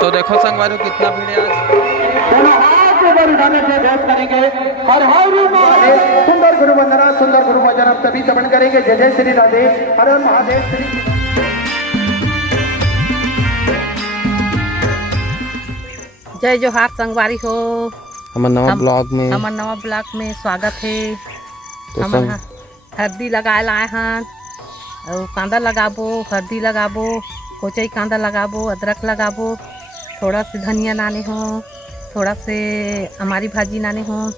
तो देखो संगवारी कितना भीड़ है आज। सुंदर गुरु वंदना, सुंदर गुरु वंदना तभी तमन करेंगे। जय जय श्री राधे, हर हर महादेव श्री। जय जोहार संगवारी हो। हमारे नवा ब्लॉग में स्वागत है। तो हम हल्दी लगाए लाए हैं और कांदा लगाबो, हल्दी लगाबो, कोचई कांदा लगाबो, अदरक लगाबो, थोड़ा से धनिया नाने हो, थोड़ा से हमारी भाजी नाने हो।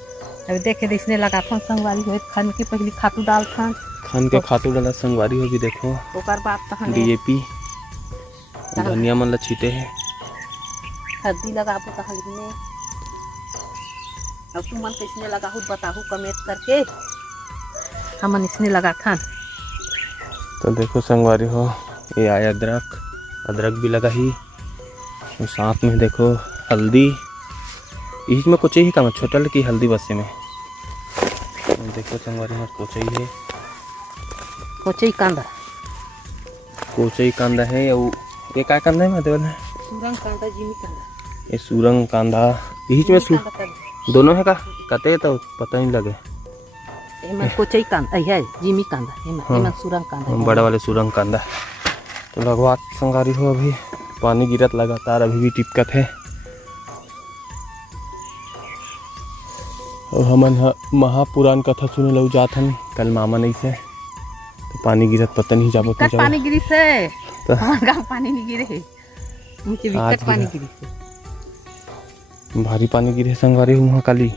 अभी देखे इसने लगा था संगवारी हो। खान की पहली खातू डाल था, खान के खातू डाला संगवारी हो भी देखो। ओकर बाद DAP धनिया मन ला छीटे है। हल्दी लगाबो तो हल्दी में अब तू मन किसने लगाहू बताहू कमेंट करके। हमन इसने लगा था। तो देखो संगवारी हो ये आया अदरक, अदरक भी लगा ही और साथ में देखो हल्दी। इसमें कोचई ही काम छोटा की हल्दी बसे में देखो संगवारी में कोचई है, कोचई कांदा, कोचई कांदा है। और ये क्या कांदा है महादेव है? सूरंग कांदा, जिमी कांदा। ये सूरंग कांदा यही में दोनों है का कहते तो पता नहीं लगे। एमन कोचई कांदा है, जिमी कांदा, एमन सूरंग कांदा, बड़ा वाले सूरंग कांदा। तो लगवा संगारी हो। अभी पानी गिरत लगातार, अभी भी टिपकत है। और हमन महापुराण कथा सुने लग जात हन कल मामा नहीं से। तो पानी गिरत पता नहीं जाबो तो पानी गिरी से तो गांव पानी नहीं गिरे, नीचे विकट पानी गिरी से भारी पानी गिरे संगवारी हूँ वहाँ काली।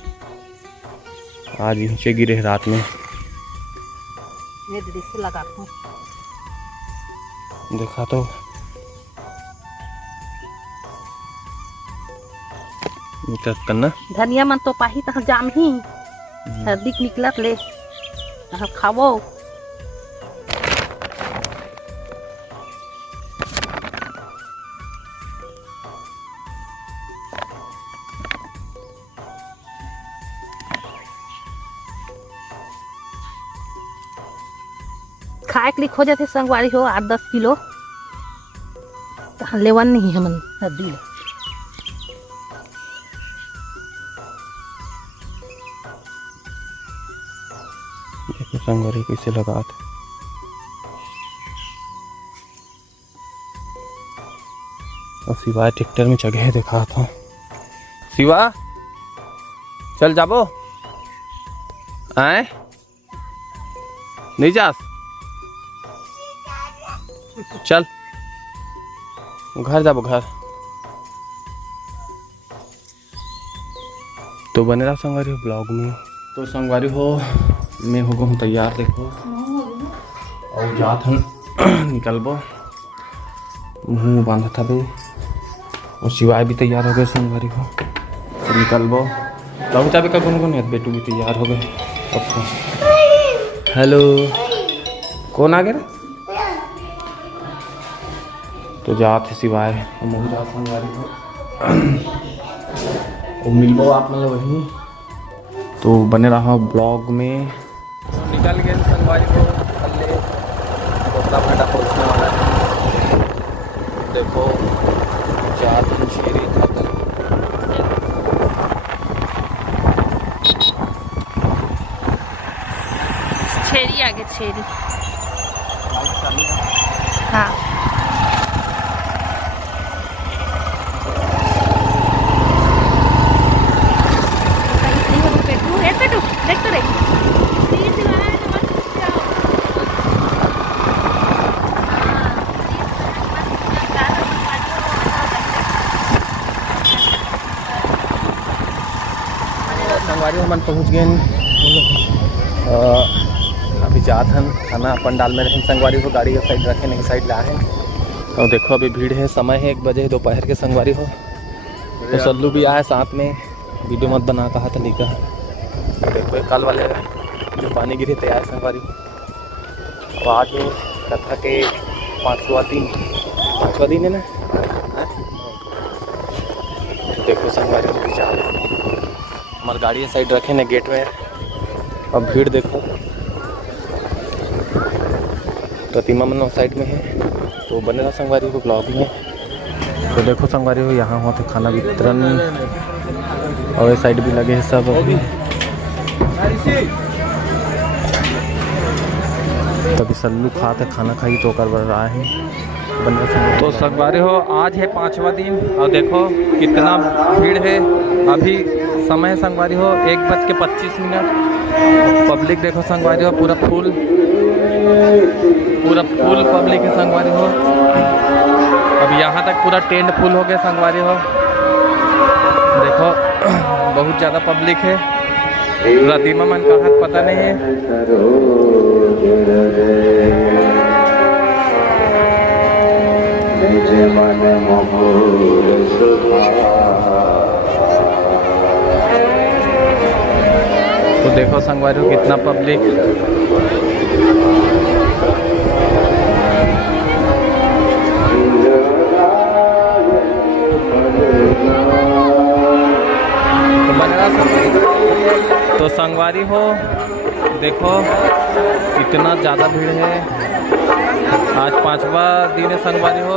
आज नीचे गिरे रात में। ये से लगा था देखा तो करना धनिया मन तो पाही तह जाम ही सर्दी निकलत ले खावो। खाए के लिए खो जाते संगवारी हो 8-10 किलो लेवन नहीं हमन हल्दी। देखो संगवारी कैसे लगा था। और सिवाय ट्रैक्टर में जगह दिखा था। सिवा चल जाबो आए नहीं जास चल घर जाबो घर। तो बने रहा संगवारी हो ब्लॉग में। तो संगवारी हो मैं हो गया तैयार देखो और जात हन निकलबो। मुँह बांधा था बे और सिवाय भी तैयार हो गए संगवारी हो। तो निकलबो तो चाबे का गुनगुन है बेटू भी तैयार हो गए। हेलो कौन आ गया? तो जात है सिवाय मुँह जा संगवारी हो और मिलबो आप मतलब वहीं। तो बने रहा ब्लॉग में। निकल गए संगवारी को थल्ले कोतला भाटा पहुँचने वाला है। देखो जात छेरी छेरी आगे छेरी हाँ संगवारी मन पहुँच गए। अभी जात हन खाना पंडाल में रहें संगवारी हो। गाड़ी का साइड रखे नहीं साइड ला है। और देखो अभी भीड़ है, समय है 1 बजे दोपहर के संगवारी हो। तो सल्लू भी आया साथ में, वीडियो मत बना कहा था लिखा। देखो कल वाले जो पानी गिरे तैयार संगवारी हो। और आज कथा के 5वां दिन है ना। देखो संगवारी हो भी जा हमारी गाड़ी साइड रखे ना गेट में। अब भीड़ देखो प्रतिमा मन साइड में है। तो बने रहा संगवारी को ब्लॉग में। तो देखो संगवारी हो यहाँ होते खाना वितरण और ये साइड भी लगे हैं सब। तभी सल्लू खाते खाना खाई तो कर बढ़ रहा है। तो संगवारी हो आज है 5वां दिन और देखो कितना भीड़ है। अभी समय संगवारी हो 1:25 पब्लिक देखो संगवारी हो पूरा फुल पब्लिक है संगवारी हो। अब यहाँ तक पूरा टेंट फुल हो गया संगवारी हो। देखो बहुत ज़्यादा पब्लिक है। रदीमा मन का हाथ पता नहीं है। तो देखो संगवारी हो कितना पब्लिक। तो संगवारी हो देखो इतना ज़्यादा भीड़ है। आज 5वां दिन है संगवारी हो।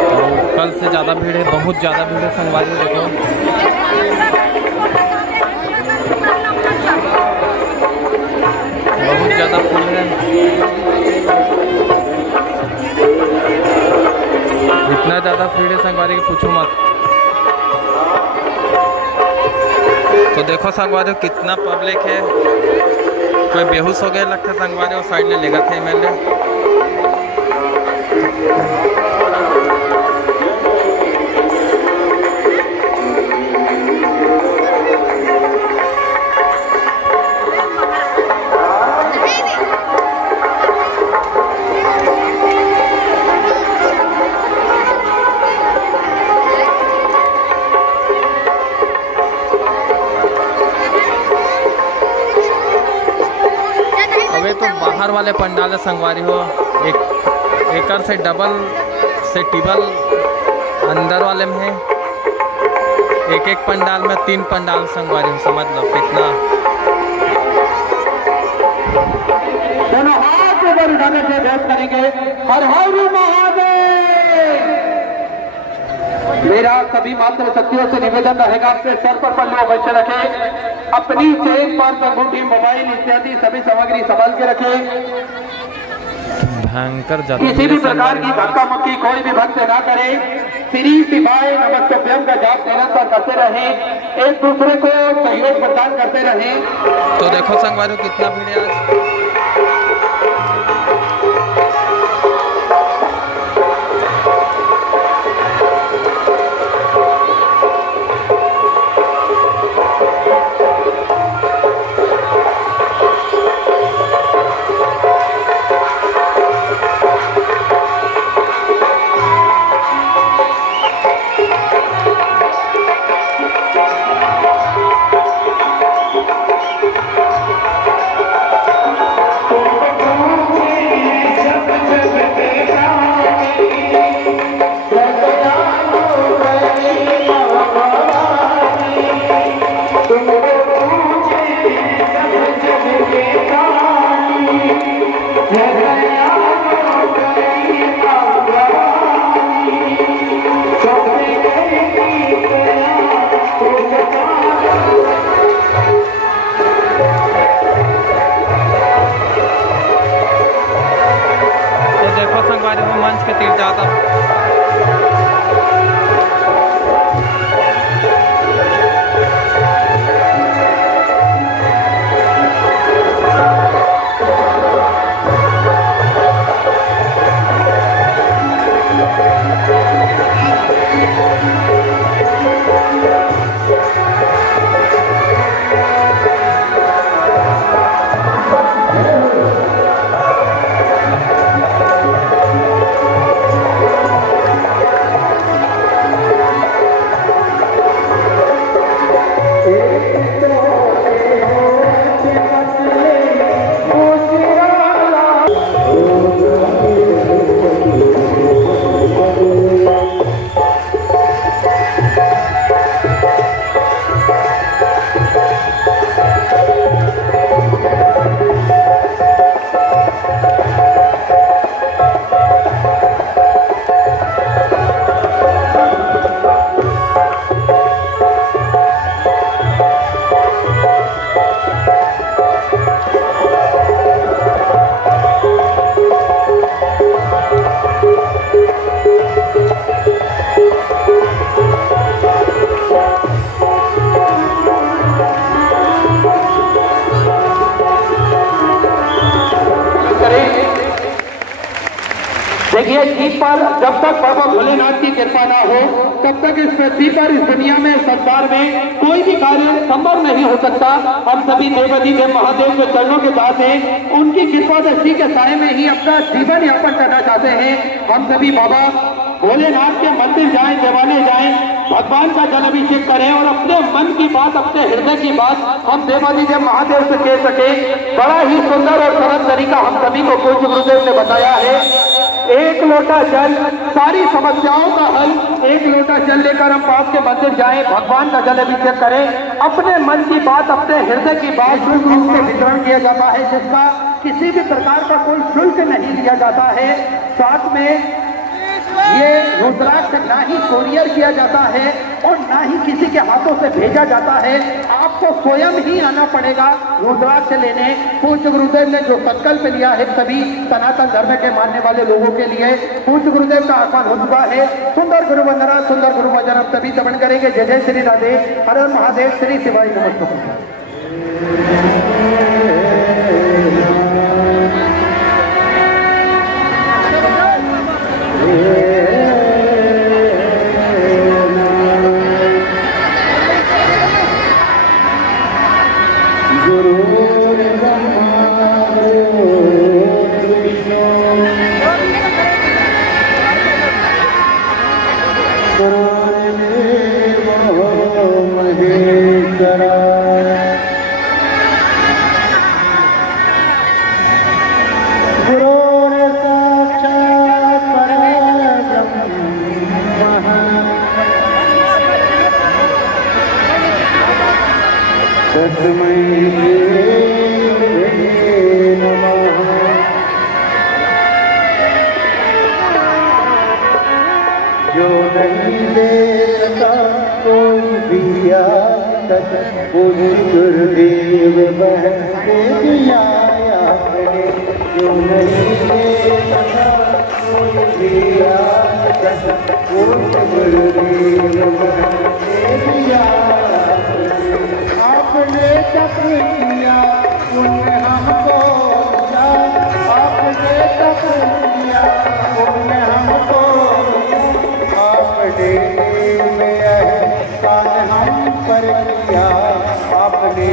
तो कल से ज़्यादा भीड़ है, बहुत ज़्यादा भीड़ है संगवारी हो। देखो बहुत ज़्यादा फुल है। इतना ज़्यादा भीड़ है संगवारी के पूछो मत। तो देखो संगवारी कितना पब्लिक है। कोई बेहोश हो गया लगता है संगवारी और साइड में लेगा थे एमएलए। तो बाहर वाले पंडाल संगवारी हो एक से डबल से टिबल अंदर वाले में है। एक पंडाल में 3 पंडाल संगवारी हो। समझ लो कितना। दोनों हाथ ऊपर उठाने से अभ्यास करेंगे। हर हर महादेव। मेरा सभी मात्र शक्तियों से निवेदन रहेगा अपने सर पर पल्लू अवश्य रखें। अपनी चेन पर अंगूठी मोबाइल इत्यादि सभी सामग्री संभाल के रखें। भयंकर किसी भी प्रकार की धक्का मुक्की कोई भी भक्त ना करे। श्री शिवाय नमस्तुभ्यं का जाप निरंतर करते रहे। एक दूसरे को सहयोग प्रदान करते रहे। तो देखो संगवारी कितना भीड़ है आज। पर जब तक बाबा भोलेनाथ की कृपा ना हो तब तक इस पृथ्वी पर, इस दुनिया में, संसार में कोई भी कार्य संभव नहीं हो सकता। हम सभी देवाधिदेव महादेव के चरणों के दास हैं, उनकी कृपा दृष्टि के साए में ही अपना जीवन यापन करना चाहते हैं। हम सभी बाबा भोलेनाथ के मंदिर जाएं, देवालय जाएं, भगवान का जल अभिषेक करें और अपने मन की बात, अपने हृदय की बात हम देवाधिदेव महादेव से कह सके। बड़ा ही सुंदर और सरल तरीका हम सभी को पूज्य गुरुदेव ने बताया है। एक लोटा जल सारी समस्याओं का हल। एक लोटा जल लेकर हम पास के मंदिर जाएं, भगवान का जल अभिषेक करें, अपने मन की बात, अपने हृदय की बात शुल्क रूप से वितरण किया जाता है, जिसका किसी भी प्रकार का कोई शुल्क नहीं लिया जाता है। साथ में ये रुद्राक्ष ना ही कोरियर किया जाता है और ना ही किसी के हाथों से भेजा जाता है, आपको स्वयं ही आना पड़ेगा रुद्राक्ष लेने। पूज्य गुरुदेव ने जो संकल्प लिया है सभी सनातन धर्म के मानने वाले लोगों के लिए, पूज्य गुरुदेव का आह्वान हो चुका है। सुंदर गुरु वंदना, सुंदर गुरु वंदना सभी दमन करेंगे। जय जय श्री राधे, हर हर महादेव, श्री शिवाय नमस्ते। जो नहीं दे सका कोई भी आज तक, पूज्य गुरुदेव बहते दिया आपने। जो नहीं दे सका कोई भी आज तक, पूज्य गुरुदेव बहते दिया आपने। तप किया उन्हें हमको दिया, आपने तप किया उन्हें हमको, आपने में एहसान हम पर किया, आपने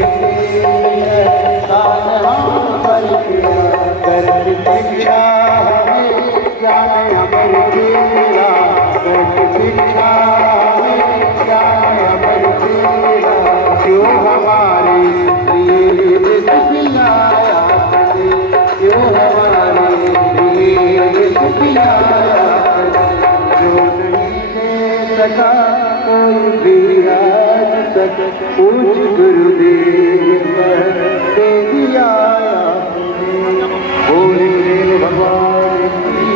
एहसान हम पर किया। कर शिक्षा हमें ज्ञान अमर तेरा, कर शिक्षा हमें ज्ञान अमर तेरा। क्यों हमारे लिए दिलाया आपने, क्यों हमारे लिए दिलाया। सका कोई भी आज तक, पूज्य गुरुदेव दे दिया भगवान की।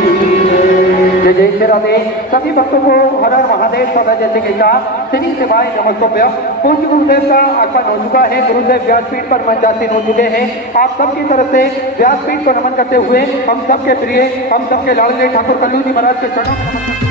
जय जय श्री राधे। सभी भक्तों को हर हर महादेव सदा जैसे के साथ श्री शिवाय नमस्तोभ्य। पूज्य गुरुदेव का आगमन हो चुका है, गुरुदेव व्यासपीठ पर मंचासीन हो चुके हैं। आप सबकी तरफ से व्यासपीठ को नमन करते हुए हम सबके प्रिय, हम सबके लाडले ठाकुर कल्लू जी महाराज के चरणों